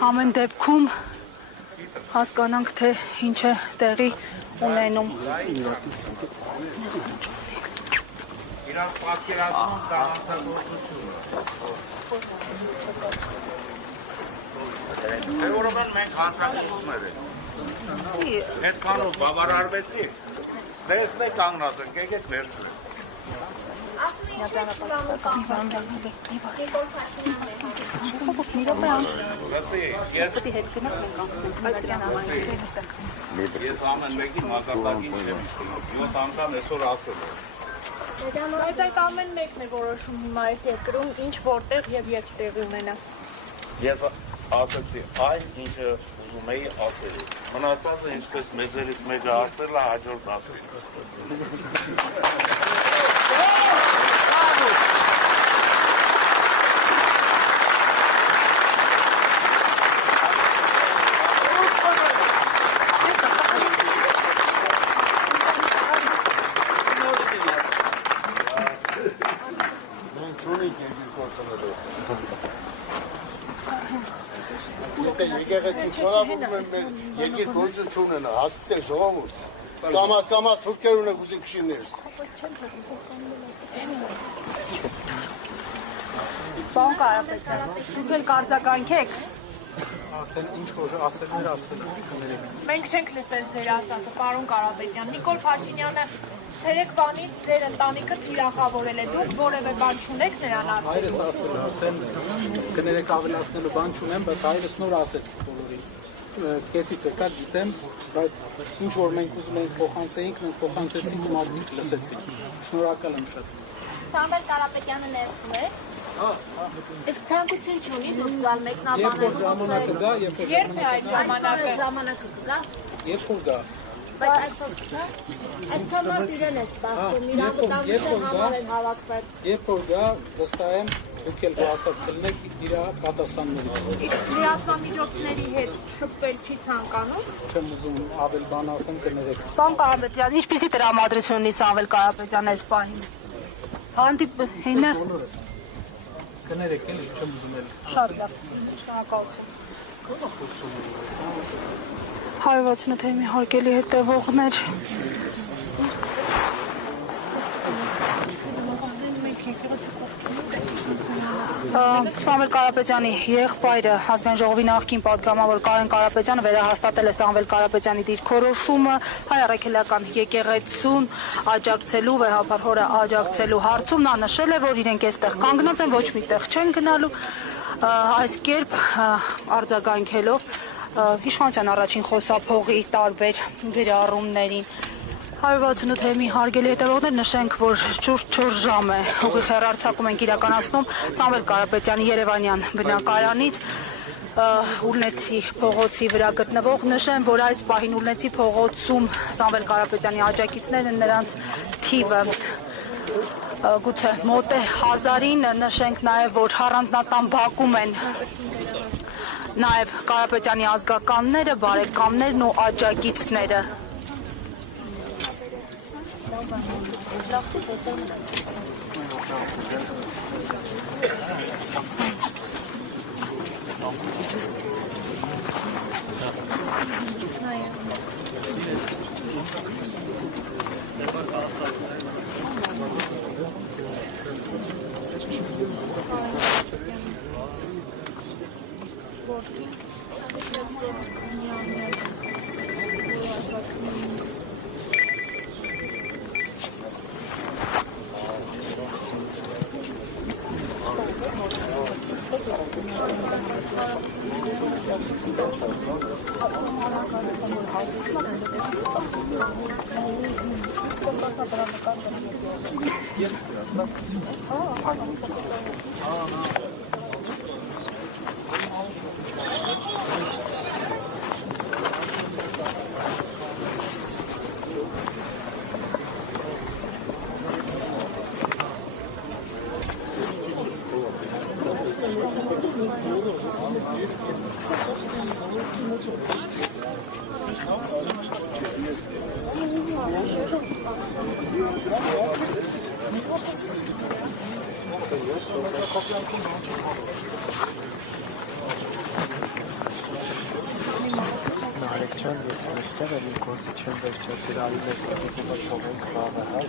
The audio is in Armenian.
ամեն դեպքում հասկանանք, թե ինչ է տեղի ունենում։ Իրանց պատկերացնում տաղանցագործությունը։ Թե որովն մենք հանցագործներ ենք։ Հետքանով բավարարվեցիք, դեսն է կանգնած ենք, եկեք վերցրեք։ Ես ամեն մեկի մակարդակին չեմ իշխում, 7 անգամ այսօր ասել եմ։ Այդ ամեն մեկն է որոշում հիմա այս երկրում ինչ որտեղ եւ երբ տեղի ունենա։ Ես ասացի այն, ինչը ուզում էի ասել։ Մնացածը ինչպես մեծերից մեկը ասել է, հաջորդ ասել։ Եկեղեցի խորավորում են մեր երկիր գործը չունենա, հասկացեք ժողովուրդ, կամաց թուրքեր ունենք ուզին քշիներս։ Պարոն Կարապետյան, դուք էլ կարձագանքեք։ Արդեն ինչ որ ասելներ ասել եք։ Մենք չենք լսել ձեր ասածը, պարոն Կարապետյան։ Նիկոլ Փաշինյանը ցերեկվանից ձեր ընտանիքը թիրախավորել է։ Դուք որևէ բան չունեք նրան ասել։ Հայրս ասել է, արդեն կներեք ավելացնելու բան չունեմ, բայց հայրս նոր ասեց բոլորին։ Կեսից եկա գիտեմ, բայց ինչ որ մենք ուզում ենք փոխանցեինք, մենք փոխանցեցինք, մարդիկ լսեցին։ Շնորհակալ եմ շատ։ Սամվել Կարապետյանը ներսում է։ Իսկ ցանկություն չունի դուրս գալ մեկնաբանելու։ Ժամանակը գա, Երբ է այդ ժամանակը։ Ժամանակը կգա։ Երբ որ գա։ Բայց այսօր կգա։ Այս համար իրեն է սպասում, իրան վտանգության համար են հավաքվել։ Երբ որ գա, վստահ եմ, դուք էլ բացած կլինեք իր պատասխաններից։ Լրատվամիջոցների հետ շփվել չի ցանկանում։ Չեմ ուզում ավել բան ասեմ, կներեք։ Պարոն Կարապետյան, ինչպիսի տրամադրություն ունի Սամվել Կարապետյան այս պահին։ Հանդիպինը Կներեք էլի, չեմ ուզում էլ։ շատ լավ, շնորհակալություն։ 168 թեմի հարգելի հետևողներ։ Սամվել Կարապետյանի եղբայրը ազգային ժողովի նախկին պատգամավոր Կարեն Կարապետյանը վերահաստատել է Սամվել Կարապետյանի դիրքորոշումը հայ առաքելական եկեղեցուն աջակցելու վեհապար հորը աջակցելու հարցում նա նշել է, որ իրենք այստեղ կանգնած են, ոչ միտեղ չեն գնալու, այս կերպ արձագանքելով իշխանության առաջին խոսափողի տարբեր գրառումներին։ 168 թեմի հարգելի հետևողներ, նշենք, որ շուրջ 4 ժամ է ուղիղ հեռարձակում ենք իրականացնում Սամվել Կարապետյանի երևանյան բնակարանից Ուլնեցի փողոցի վրա գտնվող, նշեմ, որ այս պահին Ուլնեցի փողոցում Սամվել Կարապետյանի աջակիցներն են, նրանց թիվը գուցե մոտ է 1000-ին, նշենք նաև, որ առանձնատան բակում են նաև Կարապետյանի ազգականները, բարեկամներն ու աջակիցները։ Ջան, ես այստեղ եմ գործի չեմ վերջացրել, այլ մեր կողմից թողենք խաղը, հա,